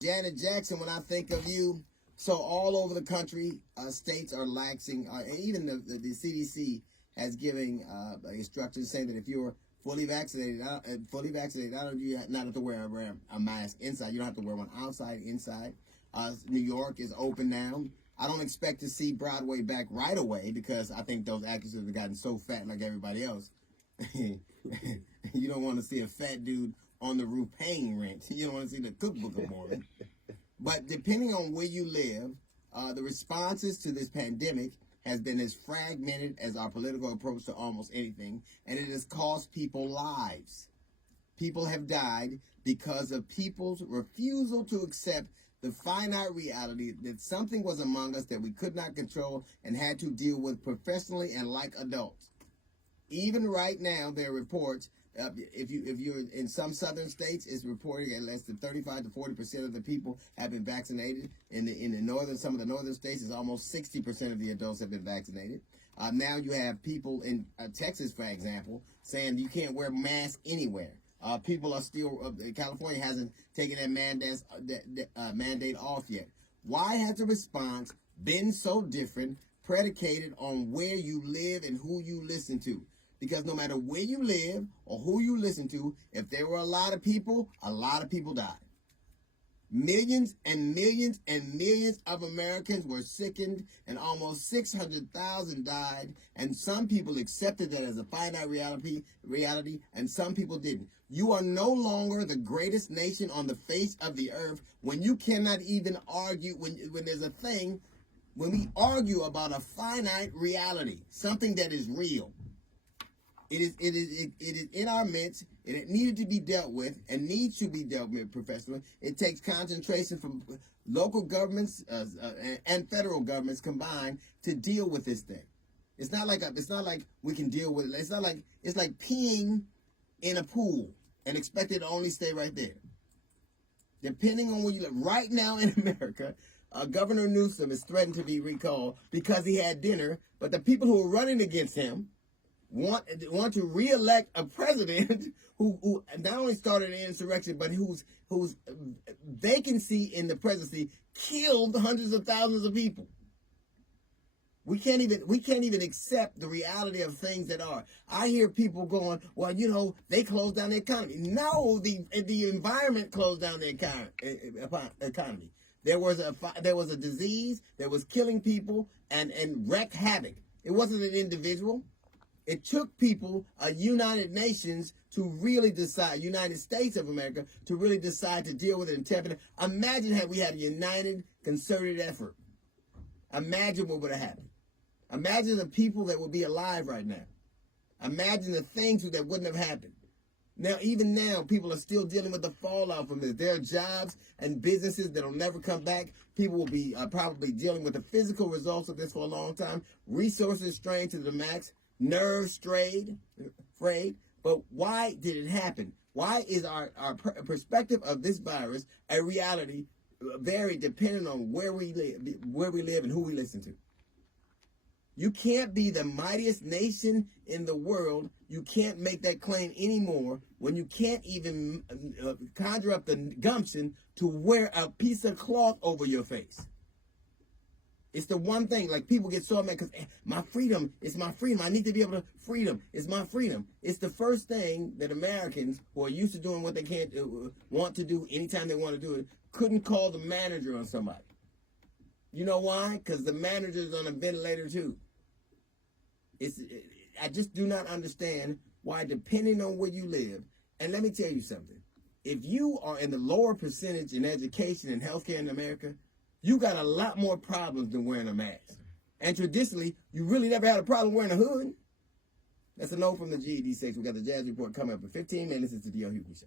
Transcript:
Janet Jackson, when I think of you, so all over the country, states are laxing, and even the CDC has given instructions saying that if you're fully vaccinated, not only do you not have to wear a mask inside, you don't have to wear one outside, inside. New York is open now. I don't expect to see Broadway back right away because I think those actresses have gotten so fat like everybody else. You don't want to see a fat dude on the roof paying rent. You don't want to see the cookbook of Mormon. But depending on where you live, the responses to this pandemic has been as fragmented as our political approach to almost anything, and it has cost people lives. People have died because of people's refusal to accept the finite reality that something was among us that we could not control and had to deal with professionally and like adults. Even right now, there are reports. If you're in some southern states, it's reporting at less than 35 to 40% of the people have been vaccinated. In some of the northern states, it's almost 60% of the adults have been vaccinated. Now you have people in Texas, for example, saying you can't wear masks anywhere. People are still. California hasn't taken that mandate off yet. Why has the response been so different, predicated on where you live and who you listen to? Because no matter where you live or who you listen to, if there were a lot of people died. Millions and millions and millions of Americans were sickened, and almost 600,000 died, and some people accepted that as a finite reality, and some people didn't. You are no longer the greatest nation on the face of the earth when you cannot even argue, when there's a thing, when we argue about a finite reality, something that is real. It is in our midst, and it needed to be dealt with, and needs to be dealt with professionally. It takes concentration from local governments and federal governments combined to deal with this thing. It's not like we can deal with it. It's like peeing in a pool and expect it to only stay right there. Depending on where you live, right now in America, Governor Newsom is threatened to be recalled because he had dinner, but the people who are running against him want to reelect a president who not only started an insurrection, but whose vacancy in the presidency killed hundreds of thousands of people. We can't even accept the reality of things that are. I hear people going, well, they closed down the economy. No, the environment closed down the economy. There was a disease that was killing people and wreaked havoc. It wasn't an individual. It took people, United Nations, to really decide, United States of America, to really decide to deal with it and tap it. Imagine had we had a united, concerted effort. Imagine what would have happened. Imagine the people that would be alive right now. Imagine the things that wouldn't have happened. Now, even now, people are still dealing with the fallout from this. There are jobs and businesses that will never come back. People will be probably dealing with the physical results of this for a long time. Resources strained to the max. Nerves frayed, but why did it happen? Why is our perspective of this virus a reality very dependent on where we live and who we listen to? You can't be the mightiest nation in the world. You can't make that claim anymore when you can't even conjure up the gumption to wear a piece of cloth over your face. It's the one thing, like people get so mad because my freedom, it's my freedom. I need to be able to freedom. It's my freedom. It's the first thing that Americans who are used to doing what they can't want to do anytime they want to do it, couldn't call the manager on somebody. You know why? Because the manager's on a ventilator too. I just do not understand why, depending on where you live, and let me tell you something. If you are in the lower percentage in education and healthcare in America, you got a lot more problems than wearing a mask. And traditionally, you really never had a problem wearing a hood. That's a note from the GED 6. We got the Jazz Report coming up in 15 minutes. It's the D.L. Hughley Show.